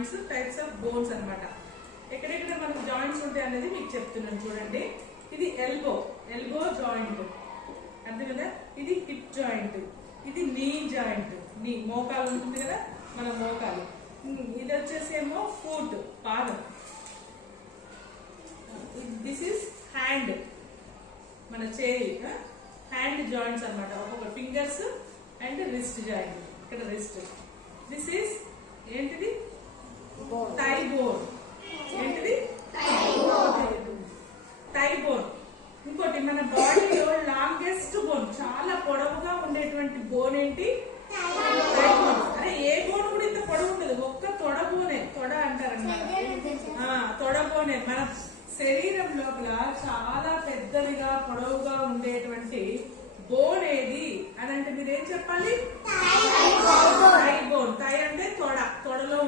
Joints, types of bones అన్నమాట. ఎక్కడెక్కడ మనకు జాయింట్స్ ఉంటాయి అనేది మీకు చెప్తున్నాను చూడండి. ఇది ఎల్బో జాయింట్, అంతే కదా. ఇది హిప్ జాయింట్, ఇది నీ జాయింట్, నీ మోకాలు ఉంటుంది కదా మన మోకాలు. ఇది వచ్చేసేమో ఫుట్, పాదం. దిస్ ఇస్ హ్యాండ్, మన చేయి, హ్యాండ్ జాయింట్స్ అన్నమాట. ఒక్కొక్క ఫింగర్స్ అండ్ రిస్ట్ జాయింట్, ఇక్కడ రిస్ట్. దిస్ ఇస్ ఏంటిది, థై బోన్. ఏంటిది, థై బోన్. ఇంకోటి మన బాడీలో లాంగెస్ట్ బోన్, చాలా పొడవుగా ఉండేటువంటి బోన్ ఏంటి, థై బోన్. అరే ఏ బోన్ కూడా ఇంత పొడవు ఉండదు, ఒక్క తొడ బోనే, తొడ అంటారన్నమాట. తొడ బోనే మన శరీరం లోపల చాలా పెద్దదిగా పొడవుగా ఉండేటువంటి బోన్ ఏది అని అంటే మీరేం చెప్పాలి, థై బోన్. థై అంటే తొడ, తొడలో